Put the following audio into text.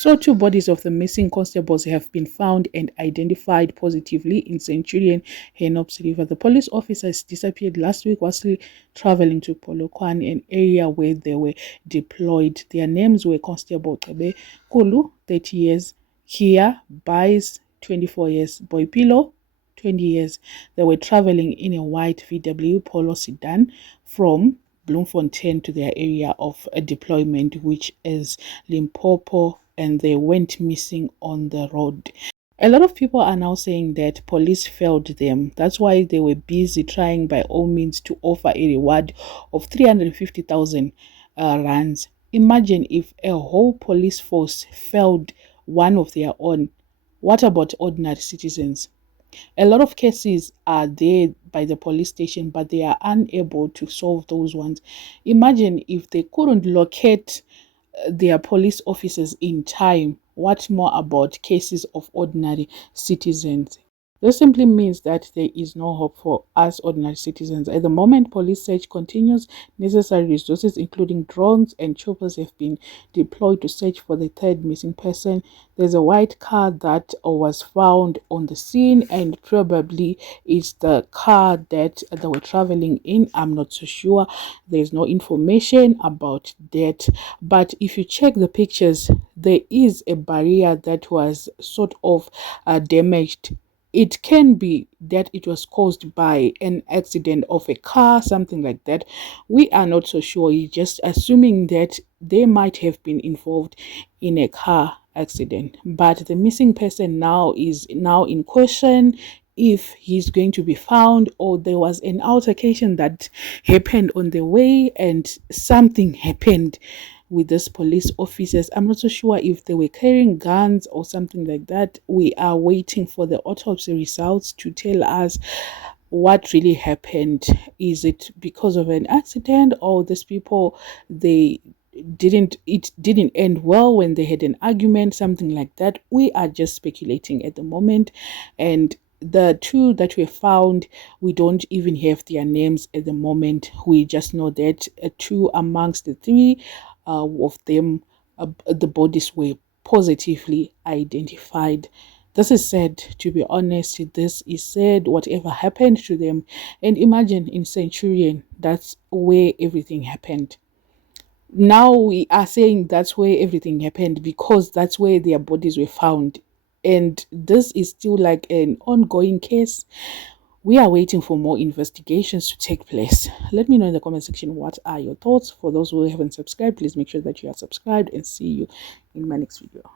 So, two bodies of the missing constables have been found and identified positively in Centurion, Hennops River. The police officers disappeared last week whilst traveling to Polokwane, an area where they were deployed. Their names were Constable Tebe Kulu, 30 years, Kia Bais, 24 years, Boipilo, 20 years. They were traveling in a white VW Polo sedan from Bloemfontein to their area of deployment, which is Limpopo, and they went missing on the road. A lot of people are now saying that police failed them. That's why they were busy trying by all means to offer a reward of 350,000 rands. Imagine if a whole police force failed one of their own. What about ordinary citizens? A lot of cases are there by the police station, but they are unable to solve those ones. Imagine if they couldn't locate their police officers in time. What more about cases of ordinary citizens? This simply means that there is no hope for us ordinary citizens. At the moment, police search continues. Necessary resources, including drones and choppers, have been deployed to search for the third missing person. There's a white car that was found on the scene, and probably is the car that they were traveling in. I'm not so sure. There's no information about that. But if you check the pictures, there is a barrier that was sort of damaged. It can be that it was caused by an accident of a car, something like that. We are not so sure. You're just assuming that they might have been involved in a car accident. But the missing person now is now in question, if he's going to be found, or there was an altercation that happened on the way and something happened with these police officers. I'm not so sure if they were carrying guns or something like that. We are waiting for the autopsy results to tell us what really happened. Is it because of an accident, or these people, it didn't end well when they had an argument, something like that? We are just speculating at the moment. And the two that were found, we don't even have their names at the moment. We just know that two amongst the three of them, the bodies were positively identified. This is sad, to be honest. This is sad, whatever happened to them. And imagine in Centurion, that's where everything happened. Now we are saying that's where everything happened because that's where their bodies were found. And this is still like an ongoing case. We are waiting for more investigations to take place. Let me know in the comment section what are your thoughts. For those who haven't subscribed, please make sure that you are subscribed, and see you in my next video.